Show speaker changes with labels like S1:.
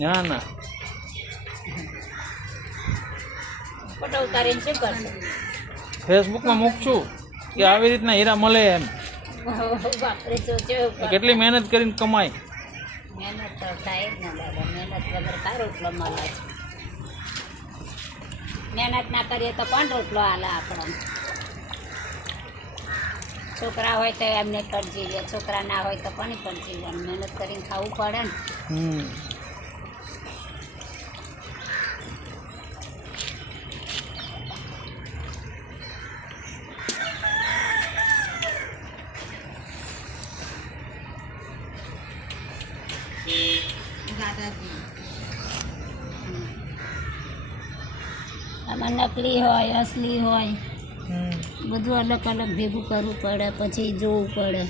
S1: ના ના.
S2: ફોટો ઉતારીને
S1: ફેસબુકમાં મૂકશું કે આવી રીતના હીરા મળે એમ. કેટલી મહેનત કરીને કમાય.
S2: મહેનત તો થાય જ ને દાદા મહેનત વગર કાંઈ રોટલો મળે મહેનત ના કરીએ તો પણ રોટલો હાલે આપણને છોકરા હોય તો એમને પર જીવીએ છોકરા ના હોય તો પણ પર જીવવાનું મહેનત કરીને ખાવું પડે ને. આમાં નકલી હોય અસલી હોય. બધું અલગ અલગ ભેગું કરવું પડે પછી જોવું પડે.